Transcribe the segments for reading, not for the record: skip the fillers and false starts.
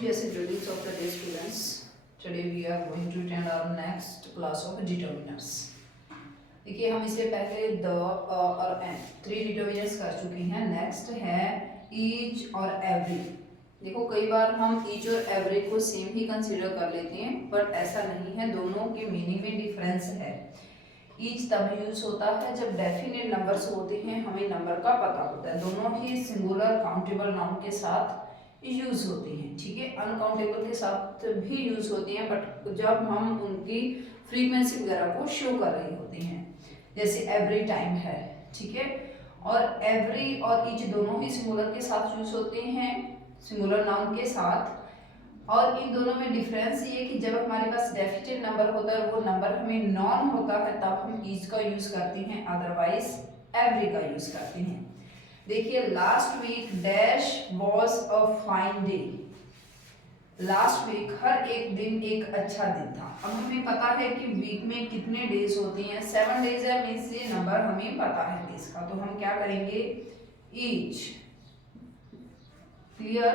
Yes, introduce of the day students. Today we are going to attend our next class of determinants. देखिए हम इससे पहले the और N 3 determiners कर चुके हैं. नेक्स्ट है ईच और एवरी. देखो कई बार हम ईच और एवरी को सेम ही कंसीडर कर लेते हैं, बट ऐसा नहीं है. दोनों के मीनिंग में डिफरेंस है. ईच तब यूज होता है जब डेफिनेट नंबर्स होते हैं, हमें नंबर का पता होता है. दोनों ही सिंगुलर काउंटेबल नाउन के साथ यूज होती हैं. ठीक है, अनकाउंटेबल के साथ भी यूज होती हैं, बट जब हम उनकी फ्रीक्वेंसी वगैरह को शो कर रही होती हैं, जैसे एवरी टाइम है. ठीक है, और एवरी और ईच दोनों ही सिंगुलर के साथ यूज होते हैं, सिंगुलर नाउन के साथ. और इन दोनों में डिफरेंस ये कि जब हमारे पास डेफिनेट नंबर होता है, वो नंबर हमें नॉन होता है, तब हम ईच का यूज करते हैं, अदरवाइज एवरी का यूज करते हैं. देखिए last week dash was a fine day. Last week हर एक दिन एक अच्छा दिन था. अब हमें पता है कि वीक में कितने डेज होती हैं, 7 डेज है. मीन्स ये नंबर हमें पता है डेज का, तो हम क्या करेंगे, each clear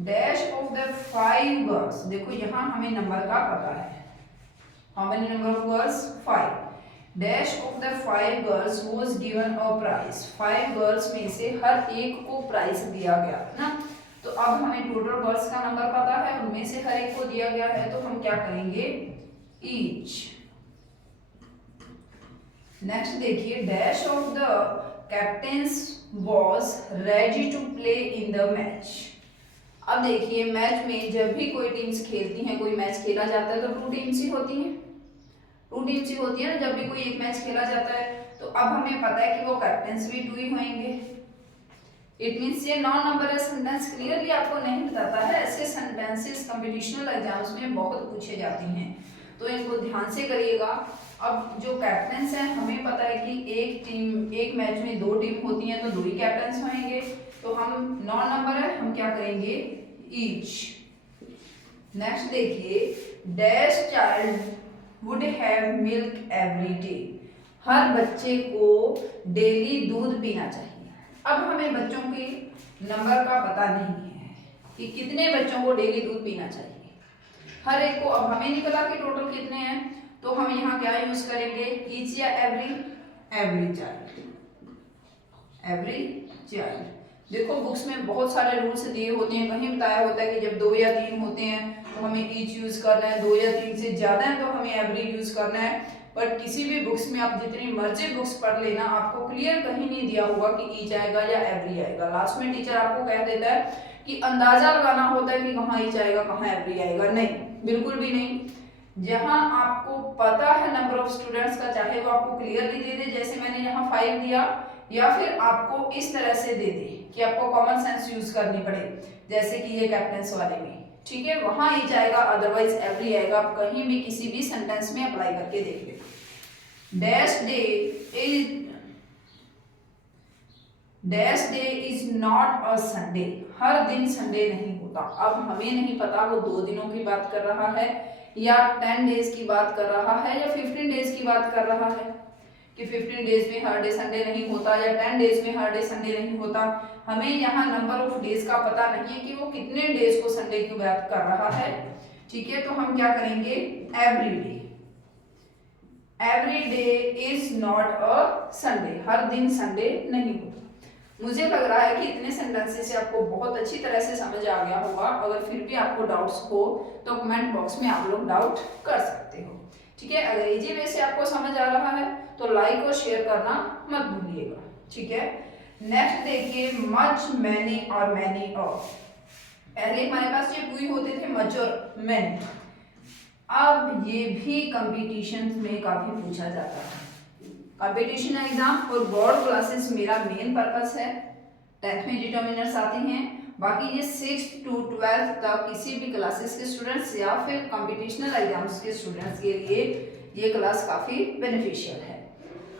dash of the 5 girls. देखो यहाँ हमें नंबर का पता है, how many number of girls, 5. Dash of the 5 girls was given a prize. 5 girls में से हर एक को प्राइज दिया गया ना. तो अब हमें टोटल गर्ल्स का नंबर पता है, उनमें से हर एक को दिया गया है, तो हम क्या करेंगे, ईच. नेक्स्ट देखिए dash of the captains was ready to play in the match. अब देखिए मैच में जब भी कोई टीम्स खेलती हैं, कोई मैच खेला जाता है, तो 2 टीम्स ही होती हैं. 2 टीम्स ही होती है ना जब भी कोई एक मैच खेला जाता है. तो अब हमें पता है कि वो कैप्टन्स भी 2 ही होंगे. इट मीन्स ये नॉन नंबर सेंटेंस क्लियरली आपको नहीं बताता है. ऐसे सेंटेंसेस कंपटीशनल एग्जाम्स में बहुत पूछे जाते हैं, तो इनको ध्यान से करिएगा. अब जो कैप्टन्स हैं, हमें पता है कि एक मैच में 2 टीम होती हैं, तो 2 ही कैप्टन्स होंगे. तो हम नॉन नंबर है, हम क्या करेंगे, ईच. नेक्स्ट देखिए dash child would have milk every day. हर बच्चे को डेली दूध पीना चाहिए. अब हमें बच्चों के नंबर का पता नहीं है कि कितने बच्चों को डेली दूध पीना चाहिए, हर एक को. अब हमें नहीं पता कि टोटल कितने हैं, तो हम यहाँ क्या यूज करेंगे, ईच या every, every child, every child. देखो बुक्स में बहुत सारे रूल्स दिए होते हैं, कहीं बताया होता है कि जब 2 या 3 होते हैं तो हमें ईच यूज करना है, 2 या 3 से ज्यादा है तो हमें एवरी यूज करना है. बट किसी भी बुक्स में आप जितनी मर्जी बुक्स पढ़ लेना, आपको क्लियर कहीं नहीं दिया होगा कि ईच आएगा या एवरी आएगा. लास्ट में टीचर आपको कह देता है कि अंदाजा लगाना होता है कि कहाँ ईच आएगा, कहाँ एवरी आएगा. नहीं, बिल्कुल भी नहीं. जहां आपको पता है नंबर ऑफ स्टूडेंट्स का, चाहे वो आपको क्लियरली दे दे, जैसे मैंने यहाँ 5 दिया, या फिर आपको इस तरह से दे दे कि आपको कॉमन सेंस यूज करनी पड़े, जैसे कि ये कैप्टन्स वाले में. ठीक है, वहां ईच आएगा, अदरवाइज एवरी आएगा. आप कहीं भी किसी भी सेंटेंस में अप्लाई करके देख ले. Dash day is not a Sunday. हर दिन संडे नहीं होता. अब हमें नहीं पता वो 2 दिनों की बात कर रहा है, या 10 डेज की बात कर रहा है, या 15 डेज की बात कर रहा है, कि 15 डेज में हर डे संडे नहीं होता, या 10 डेज में हर डे संडे नहीं होता. हमें यहाँ नंबर ऑफ डेज का पता नहीं है कि वो कितने डेज को संडे की बात कर रहा है. ठीक है, तो हम क्या करेंगे, every day. Every day is not a Sunday. हर दिन संडे नहीं होता. मुझे लग रहा है कि इतने सेंटेंसेस से आपको बहुत अच्छी तरह से समझ आ गया होगा. अगर फिर भी आपको डाउट्स हो तो कमेंट बॉक्स में आप लोग डाउट कर सकते हो. ठीक है, अगर इजी वे से आपको समझ आ रहा है तो लाइक और शेयर करना मत भूलिएगा. ठीक है, नेक्स्ट देखिए मच, मैनी और मैनी ऑफ. पहले हमारे पास ये 2 ही होते थे, मच और मैनी. अब ये भी कंपटीशन में काफी पूछा जाता है. कंपटीशन एग्जाम और बोर्ड क्लासेस मेरा मेन पर्पस है. 10th में डिटर्मिनर्स आते हैं, बाकी ये 6th to 12th तक किसी भी क्लासेस के स्टूडेंट्स या फिर कंपटीशनल एग्जाम्स के स्टूडेंट्स के लिए ये क्लास काफी बेनिफिशियल है.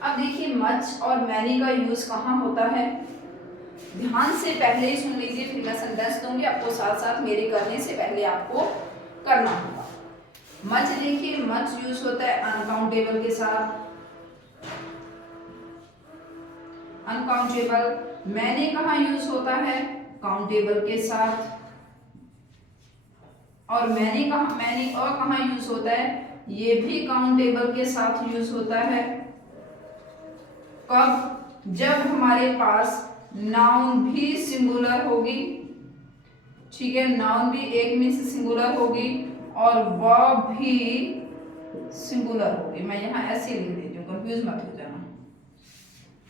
अब देखिए मच और मैनी का यूज कहाँ होता है, ध्यान से पहले ही सुन लीजिए, फिर मैं सेंटेंस दूंगी आपको, साथ साथ मेरे करने से पहले आपको करना होगा. मच देखिए, मच यूज होता है अनकाउंटेबल के साथ, अनकाउंटेबल. मैंने कहाँ यूज होता है, काउंटेबल के साथ. और मैनी कहाँ, मैनी अ कहाँ यूज होता है, ये भी काउंटेबल के साथ यूज होता है। कब, जब हमारे पास नाउन भी सिंगुलर होगी, ठीक है, नाउन भी एक में से सिंगुलर होगी और वर्ब भी सिंगुलर होगी। मैं यहाँ ऐसे लिख देती हूँ, कंफ्यूज मत हो जाना,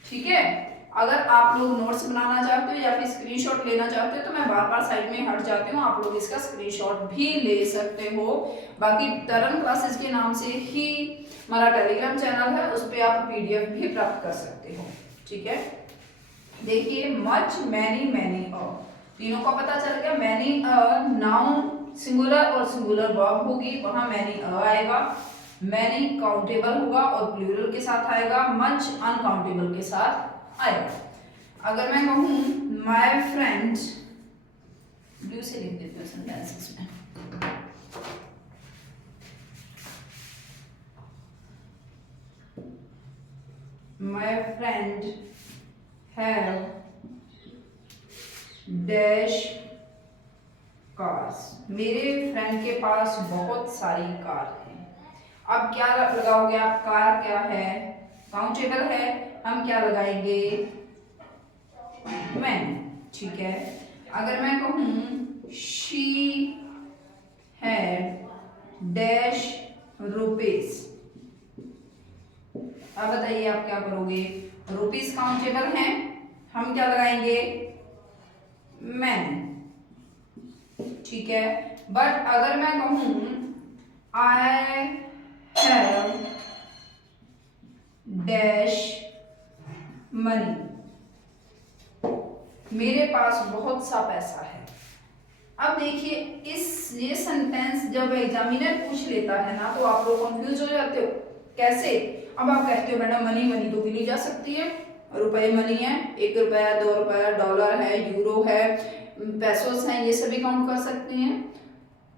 ठीक है। अगर आप लोग नोट्स बनाना चाहते हो या फिर स्क्रीनशॉट लेना चाहते हो तो मैं बार बार साइड में हट जाती हूँ, आप लोग इसका स्क्रीनशॉट भी ले सकते हो। बाकी तरन क्लासेस के नाम से ही हमारा टेलीग्राम चैनल है, उस पर आप पीडीएफ भी प्राप्त कर सकते हो, ठीक है। देखिए मच, मैनी, मैनी अ, तीनों का पता चल गया। मैनी अ नाउन सिंगुलर और सिंगुलर वर्ब होगी, वहां मैनी अ आएगा। मैनी काउंटेबल होगा और प्लूरल के साथ आएगा। मच अनकाउंटेबल के साथ आएगा। अगर मैं कहूं माय फ्रेंड, ब्लू से लिख देती हूँ सेंटेंसेस में, my friend have dash cars, मेरे फ्रेंड के पास बहुत सारी कार हैं। अब क्या लगाओगे आप, कार क्या है, काउंटेबल है, हम क्या लगाएंगे, मैनी, ठीक है। अगर मैं कहूं शी हैड डैश रुपीस, अब बताइए आप क्या करोगे, रुपीस काउंटेबल है, हम क्या लगाएंगे, मैनी, ठीक है। बट अगर मैं कहूं आई हैव डैश मनी, मेरे पास बहुत सा पैसा है। अब देखिए ये सेंटेंस जब एग्जामिनर पूछ लेता है ना तो आप लोग कंफ्यूज हो जाते हो, कैसे। अब आप कहते हो मैडम मनी, मनी तो गिनी जा सकती है, रुपए मनी है, 1 रुपया, 2 रुपया, डॉलर है, यूरो है, पैसोस हैं, ये सभी काउंट कर सकते हैं।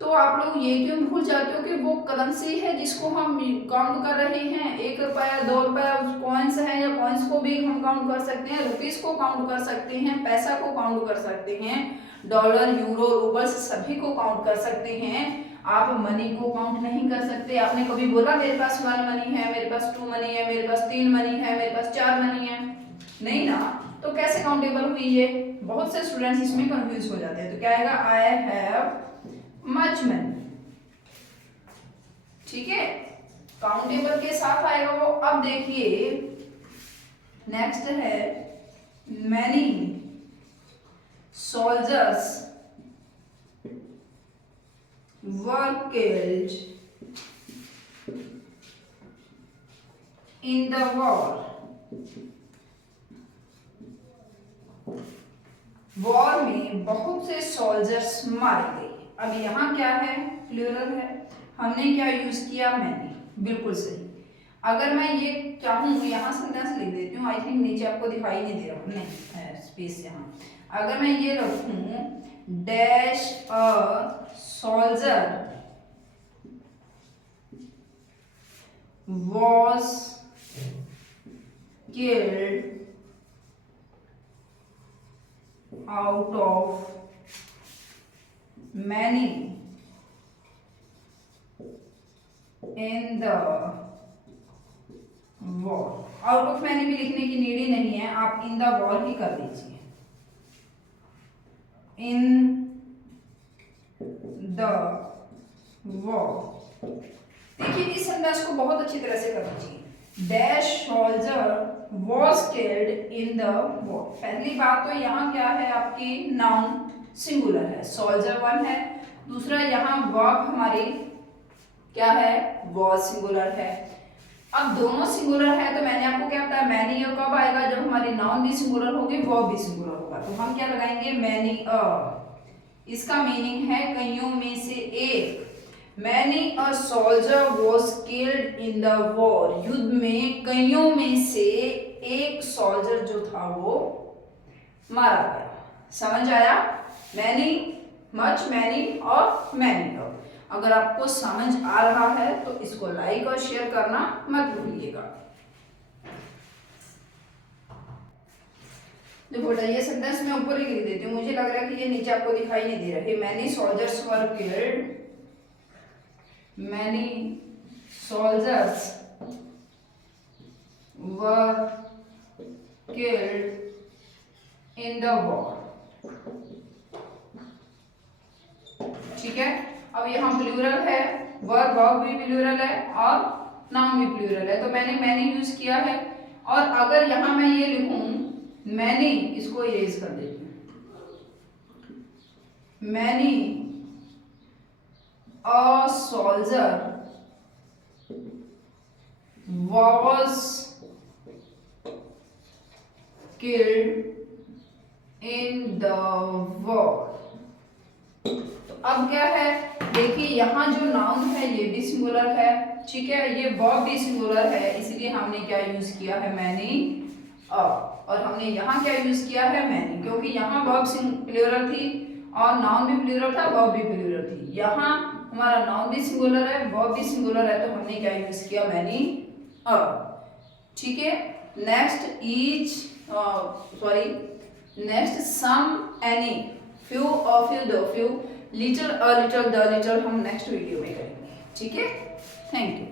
तो आप लोग ये क्यों भूल जाते हो कि वो करेंसी है जिसको हम काउंट कर रहे हैं, 1 रुपया, 2 रुपया कॉइन्स है, या कॉइन्स को भी हम काउंट कर सकते हैं, रुपीस को काउंट कर सकते हैं, पैसा को काउंट कर सकते हैं, डॉलर, यूरो, रूबल्स सभी को काउंट कर सकते हैं। आप मनी को काउंट नहीं कर सकते। आपने कभी बोला मेरे पास 1 मनी है, मेरे पास 2 मनी है, मेरे पास 3 मनी है, मेरे पास 4 मनी है, नहीं ना। तो कैसे काउंटेबल हुई ये, बहुत से स्टूडेंट्स इसमें कंफ्यूज हो जाते हैं। तो क्या आएगा, आई हैव मच मनी, ठीक है, काउंटेबल के साथ आएगा वो। अब देखिए नेक्स्ट है many soldiers were killed in the war, war में बहुत से सोल्जर्स मारे गए। अब यहाँ क्या है, प्लूरल है, हमने क्या यूज किया, मैंने, बिल्कुल सही। अगर मैं ये चाहूँ यहाँ सेंटेंस लिख देती हूँ, आई थिंक नीचे आपको दिखाई नहीं दे रहा, नहीं है स्पेस यहाँ। अगर मैं ये रखूँ dash a soldier was killed out of many in the war, out of many भी लिखने की नीड ही नहीं है, आप इन द वॉर ही कर दीजिए, इन द वॉर। देखिए इस सेंटेंस को बहुत अच्छी तरह से कर दीजिए, dash soldier was killed in the war. पहली बात तो यहाँ क्या है, आपकी नाउन सिंगुलर है, सोल्जर 1 है। दूसरा यहाँ वर्ब हमारी क्या है, वॉज सिंगुलर है। अब दोनों सिंगुलर है तो मैंने आपको क्या बताया, मैनी अ कब आएगा, जब हमारी नाउन भी सिंगुलर होगी, वर्ब भी सिंगुलर होगा। तो हम क्या लगाएंगे, मैनी अ। इसका मीनिंग है कईयों में से एक। Many a soldier was killed in the war, युद्ध में कईयों में से एक सोल्जर जो था वो मारा गया। समझ आया, मैनी, मच, मैनी और मैनी ऑफ। अगर आपको समझ आ रहा है तो इसको लाइक और शेयर करना मत भूलिएगा। देखो ये सेंटेंस मैं ऊपर ही लिख देती हूँ, मुझे लग रहा है कि ये नीचे आपको दिखाई नहीं दे रहा है। Many soldiers were killed many soldiers were killed in the war। ठीक है, अब यहाँ प्लूरल है, वर्ब भी प्लूरल है और नाउन भी प्लूरल है, तो मैंने मैनी यूज किया है। और अगर यहाँ मैं ये लिखूं मैनी, इसको इरेज कर देती हूँ, many a soldier was killed in the war। तो अब क्या है, देखिए यहाँ जो नाउन है ये भी सिंगुलर है, ठीक है, ये वर्ब भी सिंगुलर है, इसलिए हमने क्या यूज किया है मैनी अ, और हमने यहाँ क्या यूज किया है मैनी, क्योंकि यहाँ वर्ब प्लूरल थी और नाउन भी प्लूरल था, वर्ब भी प्लूरल थी। यहाँ हमारा नाउन भी सिंगुलर है, वर्ब भी सिंगुलर है, तो हमने क्या यूज किया मैनी अ। ठीक है, next is sorry next sum, any, few और फ्यू दो, few, little a little the little हम नेक्स्ट वीडियो में करेंगे। ठीक है, थैंक यू।